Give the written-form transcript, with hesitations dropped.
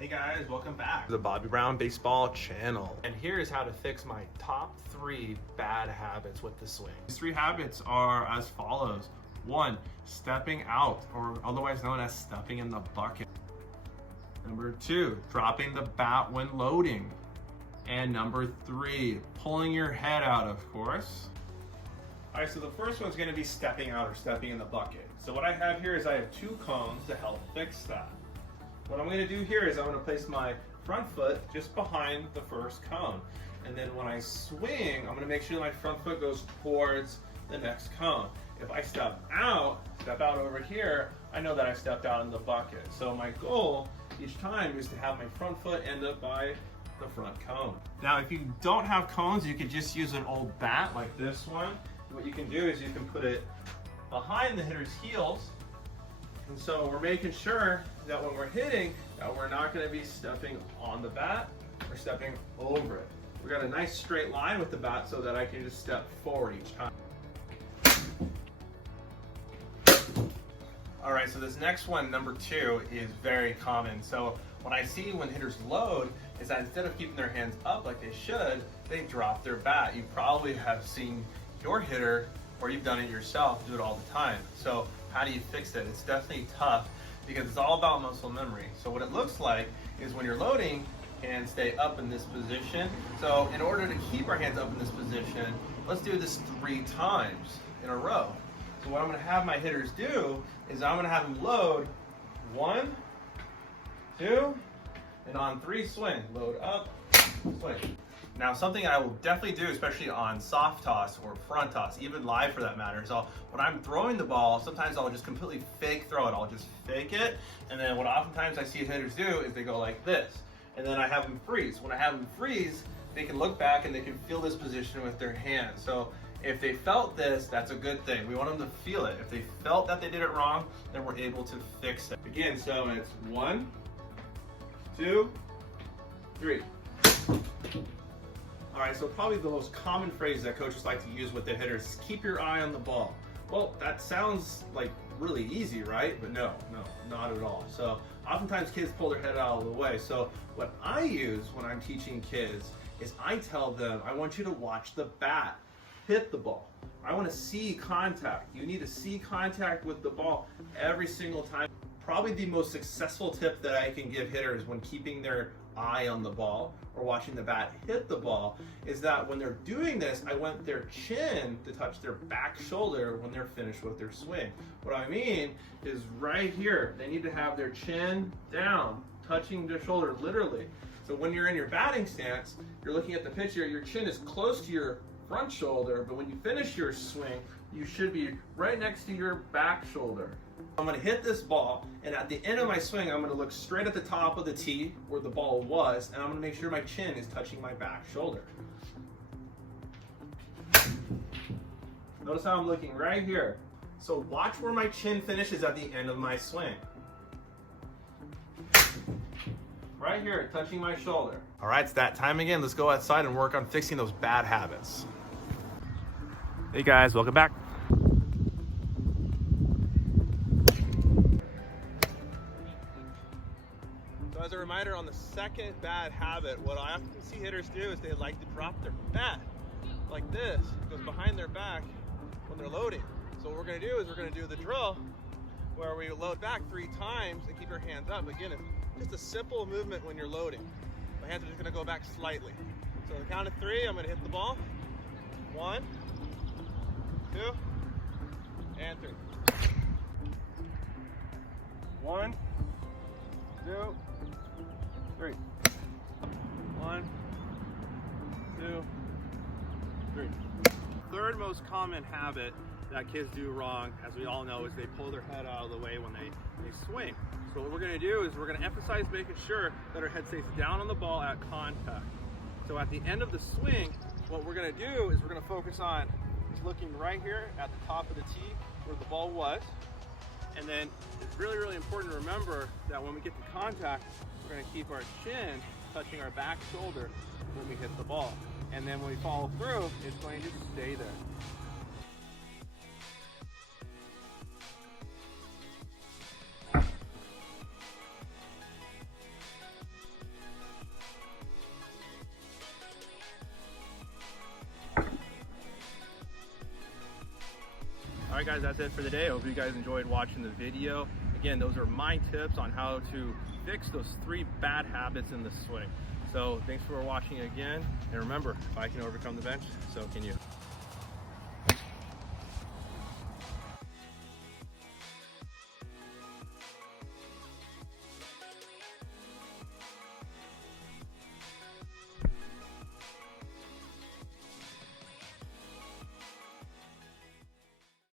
Hey guys, welcome back to the Bobby Brown Baseball channel. And here's how to fix my top 3 bad habits with the swing. These 3 habits are as follows. 1, stepping out, or otherwise known as stepping in the bucket. Number 2, dropping the bat when loading. And number 3, pulling your head out, of course. All right, so the first one's gonna be stepping out or stepping in the bucket. So what I have here is I have 2 cones to help fix that. What I'm gonna do here is I'm gonna place my front foot just behind the first cone. And then when I swing, I'm gonna make sure that my front foot goes towards the next cone. If I step out over here, I know that I stepped out in the bucket. So my goal each time is to have my front foot end up by the front cone. Now, if you don't have cones, you could just use an old bat like this one. What you can do is you can put it behind the hitter's heels. And so we're making sure that when we're hitting, that we're not going to be stepping on the bat or stepping over it. We got a nice straight line with the bat so that I can just step forward each time. All right, so this next one, number 2, is very common. So what I see when hitters load is that instead of keeping their hands up like they should, they drop their bat. You probably have seen your hitter, or you've done it yourself, do it all the time. So how do you fix it? It's definitely tough because it's all about muscle memory. So what it looks like is when you're loading, hands stay up in this position. So in order to keep our hands up in this position, let's do this 3 times in a row. So what I'm gonna have my hitters do is I'm gonna have them load 1, 2, and on 3 swing. Load up, swing. Now, something I will definitely do, especially on soft toss or front toss, even live for that matter, is when I'm throwing the ball, sometimes I'll just completely fake throw it. I'll just fake it, and then what oftentimes I see hitters do is they go like this, and then I have them freeze. When I have them freeze, they can look back and they can feel this position with their hands. So if they felt this, that's a good thing. We want them to feel it. If they felt that they did it wrong, then we're able to fix it. Again, so it's 1, 2, 3. All right, so probably the most common phrase that coaches like to use with their hitters is keep your eye on the ball. Well, that sounds like really easy, right? But no, not at all. So oftentimes kids pull their head out of the way. So what I use when I'm teaching kids is I tell them, I want you to watch the bat hit the ball. I want to see contact. You need to see contact with the ball every single time. Probably the most successful tip that I can give hitters when keeping their eye on the ball or watching the bat hit the ball is that when they're doing this, I want their chin to touch their back shoulder when they're finished with their swing. What I mean is right here, they need to have their chin down, touching their shoulder literally. So when you're in your batting stance, you're looking at the pitcher, your chin is close to your front shoulder, but when you finish your swing, you should be right next to your back shoulder. I'm gonna hit this ball, and at the end of my swing, I'm gonna look straight at the top of the tee where the ball was, and I'm gonna make sure my chin is touching my back shoulder. Notice how I'm looking right here. So watch where my chin finishes at the end of my swing. Right here, touching my shoulder. All right, it's that time again. Let's go outside and work on fixing those bad habits. Hey guys, welcome back. So as a reminder on the second bad habit, what I often see hitters do is they like to drop their bat like this. It goes behind their back when they're loading. So what we're gonna do is we're gonna do the drill where we load back 3 times and keep our hands up. Again, it's just a simple movement when you're loading. My hands are just gonna go back slightly. So on the count of 3, I'm gonna hit the ball. 1, 2, and 3. 1, 2, 3. 1, 2, 3. Third most common habit that kids do wrong, as we all know, is they pull their head out of the way when they swing. So what we're gonna do is we're gonna emphasize making sure that our head stays down on the ball at contact. So at the end of the swing, what we're gonna do is we're gonna focus on just looking right here at the top of the tee where the ball was. And then it's really, really important to remember that when we get to contact, we're gonna keep our chin touching our back shoulder when we hit the ball. And then when we follow through, it's going to stay there. right, guys, that's it for the day. I hope you guys enjoyed watching the video. Again, those are my tips on how to fix those 3 bad habits in the swing. So thanks for watching again. And remember, if I can overcome the bench, so can you.